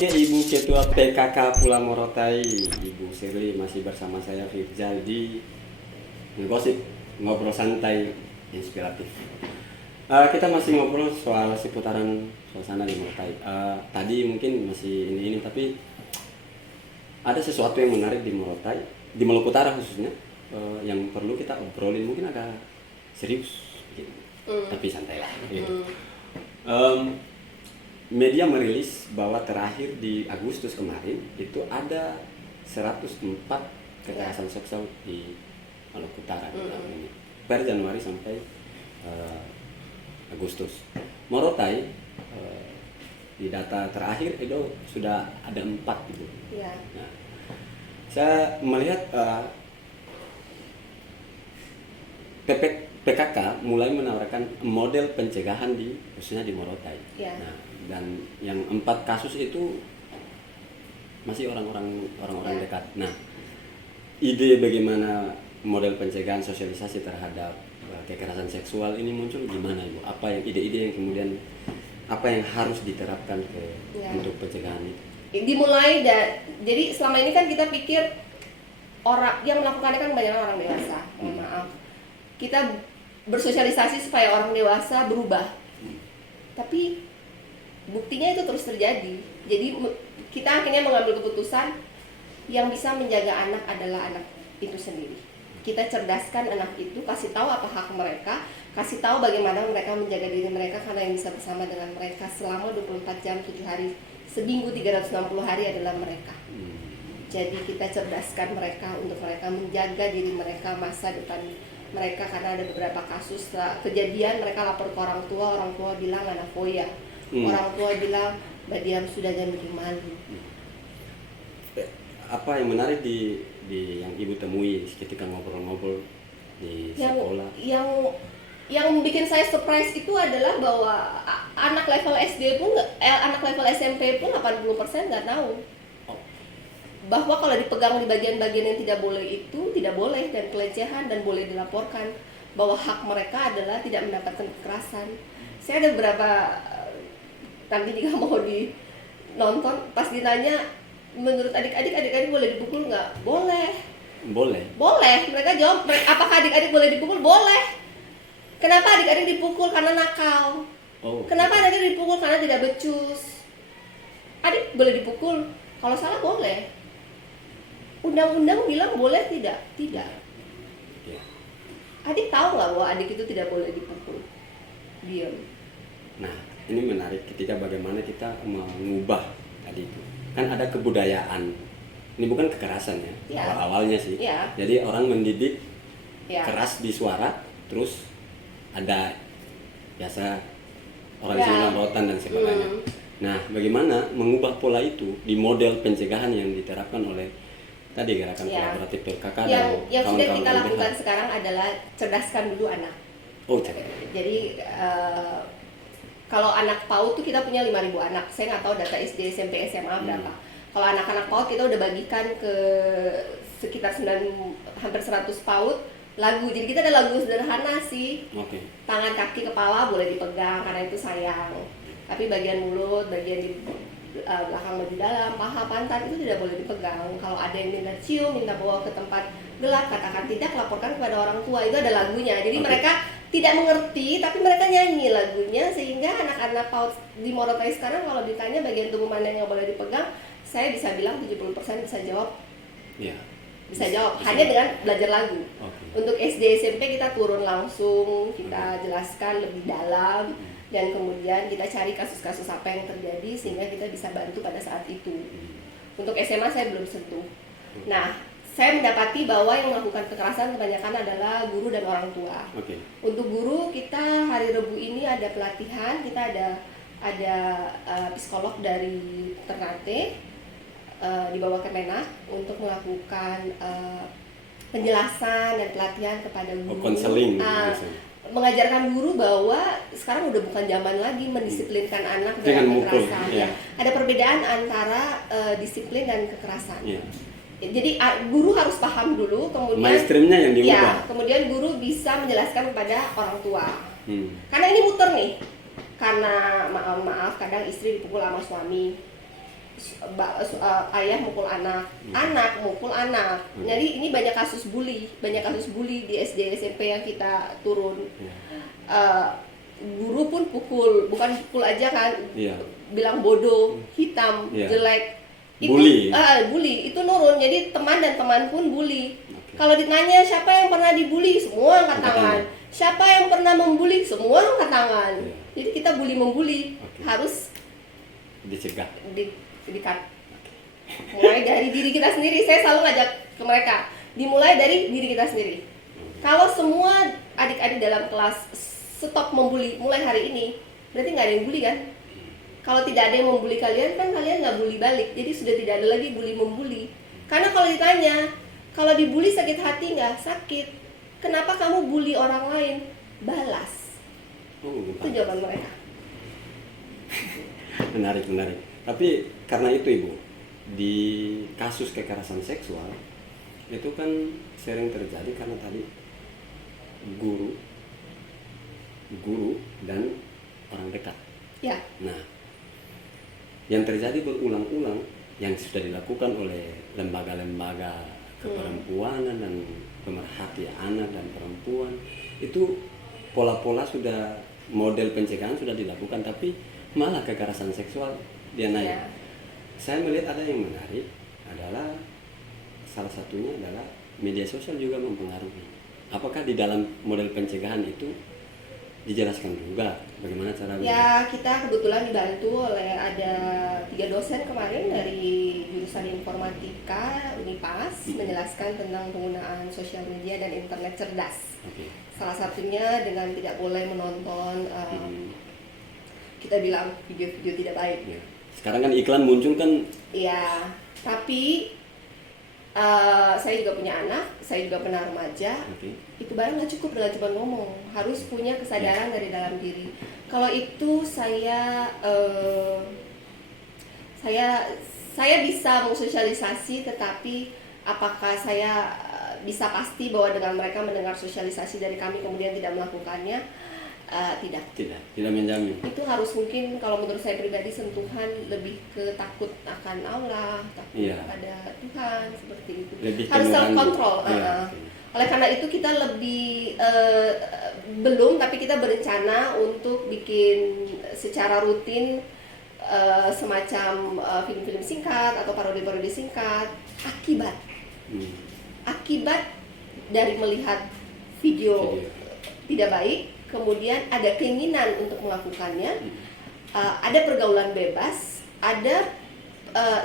Oke, Ibu Ketua PKK Pulau Morotai, Ibu Shirley masih bersama saya Firjal di Ngegosip, ngobrol santai inspiratif. Kita masih ngobrol soal seputaran suasana di Morotai. Tadi mungkin masih ini tapi ada sesuatu yang menarik di Morotai, di Maluku Utara khususnya, yang perlu kita obrolin, mungkin agak serius, gitu. Tapi santai lah. Gitu. Media merilis bahwa terakhir di Agustus kemarin itu ada 104 kekerasan seksual di Maluku Utara per Januari sampai Agustus. Morotai di data terakhir itu sudah ada 4 gitu. Ya. Nah, saya melihat PKK mulai menawarkan model pencegahan khususnya di Morotai. Ya. Nah, dan yang 4 kasus itu masih orang-orang dekat. Nah, ide bagaimana model pencegahan sosialisasi terhadap kekerasan seksual ini muncul gimana, Ibu? Apa yang ide-ide yang kemudian apa yang harus diterapkan untuk pencegahan itu? Dimulai jadi selama ini kan kita pikir orang yang melakukannya kan banyak orang dewasa. Maaf. Kita bersosialisasi supaya orang dewasa berubah. Tapi buktinya itu terus terjadi. Jadi kita akhirnya mengambil keputusan yang bisa menjaga anak adalah anak itu sendiri. Kita cerdaskan anak itu, kasih tahu apa hak mereka, kasih tahu bagaimana mereka menjaga diri mereka, karena yang bisa bersama dengan mereka selama 24 jam 7 hari, seminggu 360 hari adalah mereka. Jadi kita cerdaskan mereka untuk mereka menjaga diri mereka, masa depan mereka, karena ada beberapa kasus kejadian mereka lapor ke orang tua bilang anak foya. Orang tua bilang Mbak Diam sudah jangan bikin malu. Apa yang menarik di yang Ibu temui ketika ngobrol-ngobrol di sekolah? Yang bikin saya surprise itu adalah bahwa anak level SD pun anak level SMP pun 80% nggak tahu bahwa kalau dipegang di bagian-bagian yang tidak boleh itu tidak boleh, dan pelecehan, dan boleh dilaporkan, bahwa hak mereka adalah tidak mendapatkan kekerasan. Saya ada beberapa nanti jika mau nonton, pas ditanya menurut adik-adik boleh dipukul nggak? Boleh. Mereka jawab, apakah adik-adik boleh dipukul? Boleh. Kenapa adik-adik dipukul? Karena nakal. Kenapa adik-adik dipukul? Karena tidak becus. Adik boleh dipukul, kalau salah boleh. Undang-undang bilang boleh tidak? Tidak. Adik tahu nggak bahwa adik itu tidak boleh dipukul? Diam. Nah, ini menarik ketika bagaimana kita mengubah tadi itu. Kan ada kebudayaan. Ini bukan kekerasan ya. Awal-awalnya sih. Ya. Jadi orang mendidik keras di suara, terus ada biasa orang sini rotan dan sebagainya. Nah, bagaimana mengubah pola itu di model pencegahan yang diterapkan oleh tadi gerakan kolaboratif PKK dan yang sudah kawan-kawan kita lakukan LBH. sekarang adalah cerdaskan dulu anak. Jadi kalau anak PAUD tuh kita punya 5.000 anak. Saya nggak tahu data SD, SMP, SMA berapa. Kalau anak-anak PAUD kita udah bagikan ke sekitar hampir 100 PAUD lagu. Jadi kita ada lagu sederhana sih. Tangan, kaki, kepala boleh dipegang karena itu sayang. Tapi bagian mulut, bagian di belakang lebih dalam, paha, pantat itu tidak boleh dipegang. Kalau ada yang minta cium, minta bawa ke tempat gelap, katakan tidak, laporkan kepada orang tua. Itu ada lagunya. Jadi mereka tidak mengerti, tapi mereka nyanyi lagunya, sehingga anak-anak PAUD di Morotai sekarang kalau ditanya bagian tubuh mana yang nggak boleh dipegang, saya bisa bilang 70% bisa jawab. Bisa jawab hanya dengan belajar lagu. Untuk SD SMP kita turun langsung, kita jelaskan lebih dalam, dan kemudian kita cari kasus-kasus apa yang terjadi sehingga kita bisa bantu pada saat itu. Untuk SMA saya belum sentuh. Nah, saya mendapati bahwa yang melakukan kekerasan kebanyakan adalah guru dan orang tua. Untuk guru kita hari Rabu ini ada pelatihan, kita ada psikolog dari Ternate di bawah Kemenak untuk melakukan penjelasan dan pelatihan kepada guru. Konseling. Mengajarkan guru bahwa sekarang udah bukan zaman lagi mendisiplinkan anak dengan kekerasan. Ada perbedaan antara disiplin dan kekerasan. Jadi guru harus paham dulu, kemudian mainstreamnya yang diubah. Kemudian guru bisa menjelaskan kepada orang tua. Karena ini muter nih. Karena maaf kadang istri dipukul sama suami. ayah mukul anak, anak mukul anak. Jadi ini banyak kasus bully di SD SMP yang kita turun. Guru pun pukul, bukan pukul aja kan, bilang bodoh, hitam, jelek. Itu bully itu nurun. Jadi teman dan teman pun bully. Kalau ditanya siapa yang pernah dibully, semua angkat tangan. Siapa yang pernah membuli, semua angkat tangan. Jadi kita bully membuli harus dicegah, dikat. Mulai dari diri kita sendiri. Saya selalu ngajak ke mereka, dimulai dari diri kita sendiri. Kalau semua adik-adik dalam kelas stop membuli mulai hari ini, berarti nggak ada yang bully kan? Kalau tidak ada yang membuli kalian, kan kalian nggak bully balik. Jadi sudah tidak ada lagi bully membuli. Karena kalau ditanya, kalau dibully sakit hati nggak? Sakit. Kenapa kamu bully orang lain? Balas. Itu jawaban mereka. Menarik. Tapi karena itu Ibu, di kasus kekerasan seksual itu kan sering terjadi karena tadi guru dan orang dekat. Ya. Nah, yang terjadi berulang-ulang yang sudah dilakukan oleh lembaga-lembaga keperempuanan dan pemerhati anak dan perempuan, itu pola-pola sudah, model pencegahan sudah dilakukan, tapi malah kekerasan seksual dia naik. Saya melihat ada yang menarik adalah salah satunya adalah media sosial juga mempengaruhi. Apakah di dalam model pencegahan itu dijelaskan juga bagaimana cara? Ya, kita kebetulan dibantu oleh ada 3 dosen kemarin dari jurusan informatika Unipas menjelaskan tentang penggunaan sosial media dan internet cerdas. Salah satunya dengan tidak boleh menonton kita bilang video-video tidak baik. Sekarang kan iklan muncul kan? Iya, tapi saya juga punya anak, saya juga pernah remaja. Itu barang nggak cukup dengan cuma ngomong, harus punya kesadaran dari dalam diri. Kalau itu saya bisa mensosialisasi, tetapi apakah saya bisa pasti bahwa dengan mereka mendengar sosialisasi dari kami kemudian tidak melakukannya? Tidak menjamin. Itu harus mungkin kalau menurut saya pribadi sentuhan lebih ke takut akan Allah, takut pada Tuhan, seperti itu. Harus self control. Oleh karena itu kita lebih belum, tapi kita berencana untuk bikin secara rutin semacam film-film singkat atau parodi-parodi singkat akibat dari melihat video tidak baik. Kemudian ada keinginan untuk melakukannya, ada pergaulan bebas, ada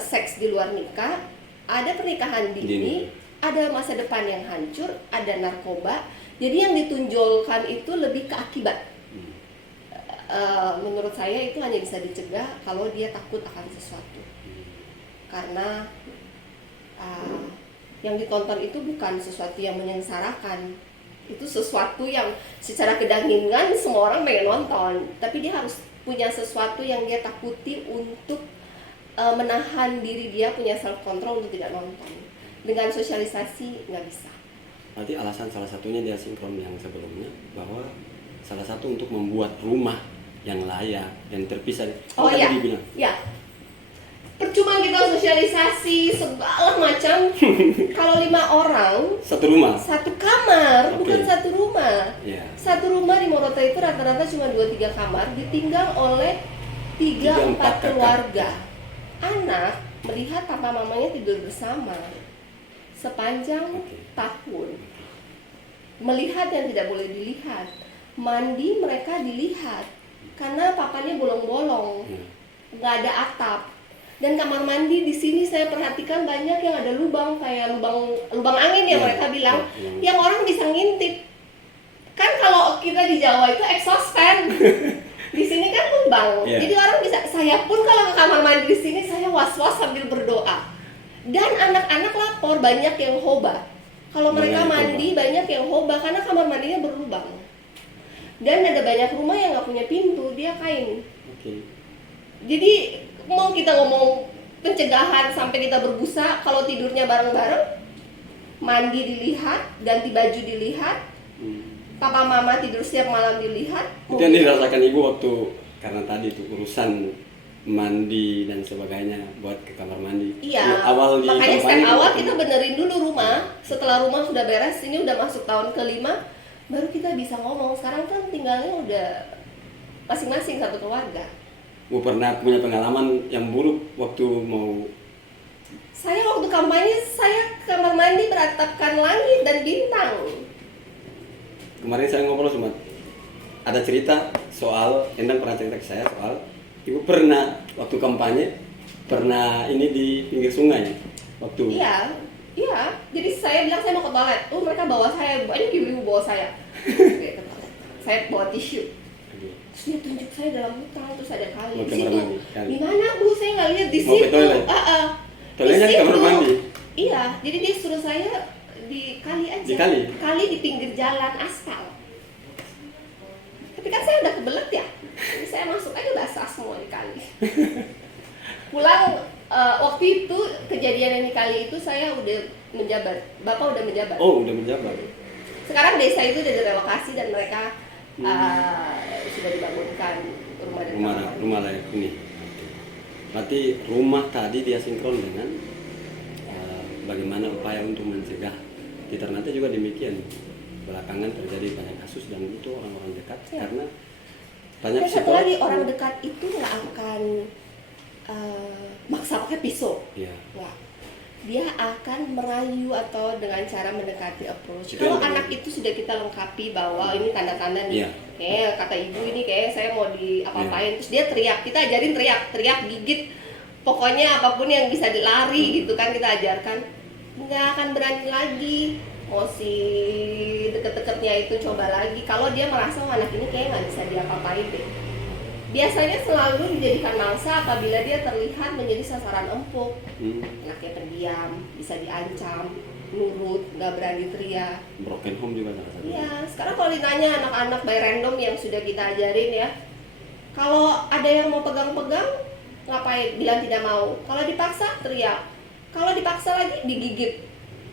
seks di luar nikah, ada pernikahan dini, ada masa depan yang hancur, ada narkoba. Jadi yang ditunjukkan itu lebih ke akibat. Menurut saya itu hanya bisa dicegah kalau dia takut akan sesuatu. Karena yang ditonton itu bukan sesuatu yang menyengsarakan. Itu sesuatu yang secara kedangingan semua orang pengen nonton, tapi dia harus punya sesuatu yang dia takuti untuk menahan diri dia, punya self control untuk tidak nonton. Dengan sosialisasi nggak bisa. Berarti alasan salah satunya dia sinkron yang sebelumnya, bahwa salah satu untuk membuat rumah yang layak dan terpisah. Iya. Percuma kita sosialisasi segala macam. Kalau 5 orang satu rumah, satu kamar, bukan satu rumah. Satu rumah di Morotai itu rata-rata cuma 2-3 kamar, ditinggal oleh 3-4 keluarga. Anak melihat papa mamanya tidur bersama sepanjang tahun, melihat yang tidak boleh dilihat. Mandi mereka dilihat karena papanya bolong-bolong, nggak ada atap. Dan kamar mandi di sini saya perhatikan banyak yang ada lubang, kayak lubang angin ya mereka bilang, yang orang bisa ngintip. Kan kalau kita di Jawa itu exhaust fan, di sini kan lubang. Jadi orang bisa. Saya pun kalau ke kamar mandi di sini saya was-was sambil berdoa. Dan anak-anak lapor banyak yang hoba. Kalau mereka mandi banyak yang hoba karena kamar mandinya berlubang. Dan ada banyak rumah yang nggak punya pintu, dia kain. Jadi mau kita ngomong pencegahan sampai kita berbusa, kalau tidurnya bareng-bareng, mandi dilihat, ganti baju dilihat, papa mama tidur setiap malam dilihat. Itu yang dirasakan ibu waktu, karena tadi itu urusan mandi dan sebagainya, buat ke kamar mandi. Iya, Awal di makanya kampanye step awal itu- kita benerin dulu rumah. Setelah rumah sudah beres, ini udah masuk tahun ke-5, baru kita bisa ngomong. Sekarang kan tinggalnya udah masing-masing satu keluarga. pernah punya pengalaman yang buruk waktu mau Saya waktu kampanye, saya kamar mandi beratapkan langit dan bintang. kemarin saya ngobrol sama ada cerita soal Endang pernah cerita ke saya soal ibu pernah waktu kampanye pernah ini di pinggir sungai waktu Iya, iya. Jadi saya bilang saya mau ke toilet. Oh, mereka bawa saya, banyak ibu-ibu bawa saya. Oke, ke toilet. Saya bawa tisu. Terus dia tunjuk saya dalam hutan, terus ada kali Mau di kamar situ. mandi, kali. Di mana Bu? Saya nggak lihat di Mau ke situ. toilet? Toiletnya di kamar situ. mandi? Iya, jadi dia suruh saya di kali aja. Di kali? Kali di pinggir jalan aspal. Tapi kan saya udah kebelet ya. Jadi saya masuk aja basah semua di kali. Pulang waktu itu kejadian yang di kali itu saya udah menjabat. Bapak udah menjabat. oh udah menjabat Sekarang desa itu udah direlokasi dan mereka sudah dibangunkan rumah dan kamar. rumah layak huni. Berarti rumah tadi dia sinkron dengan bagaimana upaya untuk mencegah. Di Ternate juga demikian. Belakangan terjadi banyak kasus dan itu orang-orang dekat Ya. karena banyak Dan satu psikolog. lagi orang dekat itu nggak akan maksa pakai pisau. Iya. Nggak. Dia akan merayu atau dengan cara mendekati approach. Itu Kalau yang anak itu sudah kita lengkapi bahwa ini tanda-tanda nih, Iya. kayak kata ibu ini kayak saya mau diapa-apain, terus dia teriak, kita ajarin teriak, gigit, pokoknya apapun yang bisa dilari gitu kan kita ajarkan, nggak akan berani lagi. Mau si deket-deketnya itu coba lagi. Kalau dia merasa oh, anak ini kayak nggak bisa diapa-apain deh. Biasanya selalu dijadikan mangsa apabila dia terlihat menjadi sasaran empuk. Anaknya pendiam, bisa diancam, nurut, nggak berani teriak. Broken home juga salah satu. Ya, sekarang kalau ditanya anak-anak by random yang sudah kita ajarin ya, kalau ada yang mau pegang-pegang, ngapain? Bilang tidak mau. Kalau dipaksa, teriak. Kalau dipaksa lagi, digigit.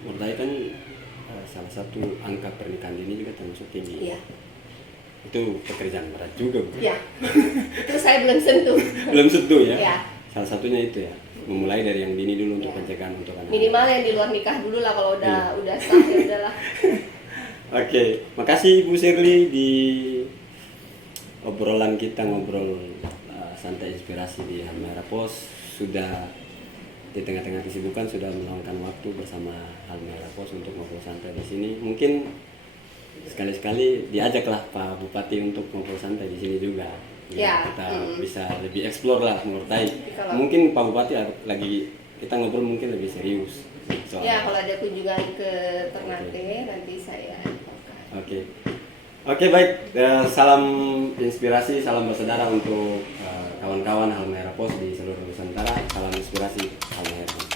Menurut saya kan salah satu angka pernikahan dini juga termasuk tinggi. Iya, Itu pekerjaan berat juga, Bu. ya. Itu saya belum sentuh. Belum sentuh ya. Ya. Salah satunya itu ya. Memulai dari yang dini dulu untuk Ya. pencegahan untuk anak. Minimal yang di luar nikah dulu lah, kalau udah sah ya udahlah. Oke, makasih Ibu Shirley di obrolan kita ngobrol santai inspirasi di Halmahera Pos. Sudah di tengah-tengah kesibukan sudah meluangkan waktu bersama Halmahera Pos untuk ngobrol santai di sini. Mungkin sekali-sekali diajaklah Pak Bupati untuk ngobrol santai di sini juga. Ya, Kita bisa lebih explore lah menurut saya. Kalau- Mungkin Pak Bupati lagi kita ngobrol mungkin lebih serius soal. Ya, kalau ada kunjungan ke Ternate nanti saya Oke. Oke, baik. Salam inspirasi, salam bersaudara untuk kawan-kawan Halmahera Pos di seluruh Nusantara. Salam inspirasi Halmahera Pos.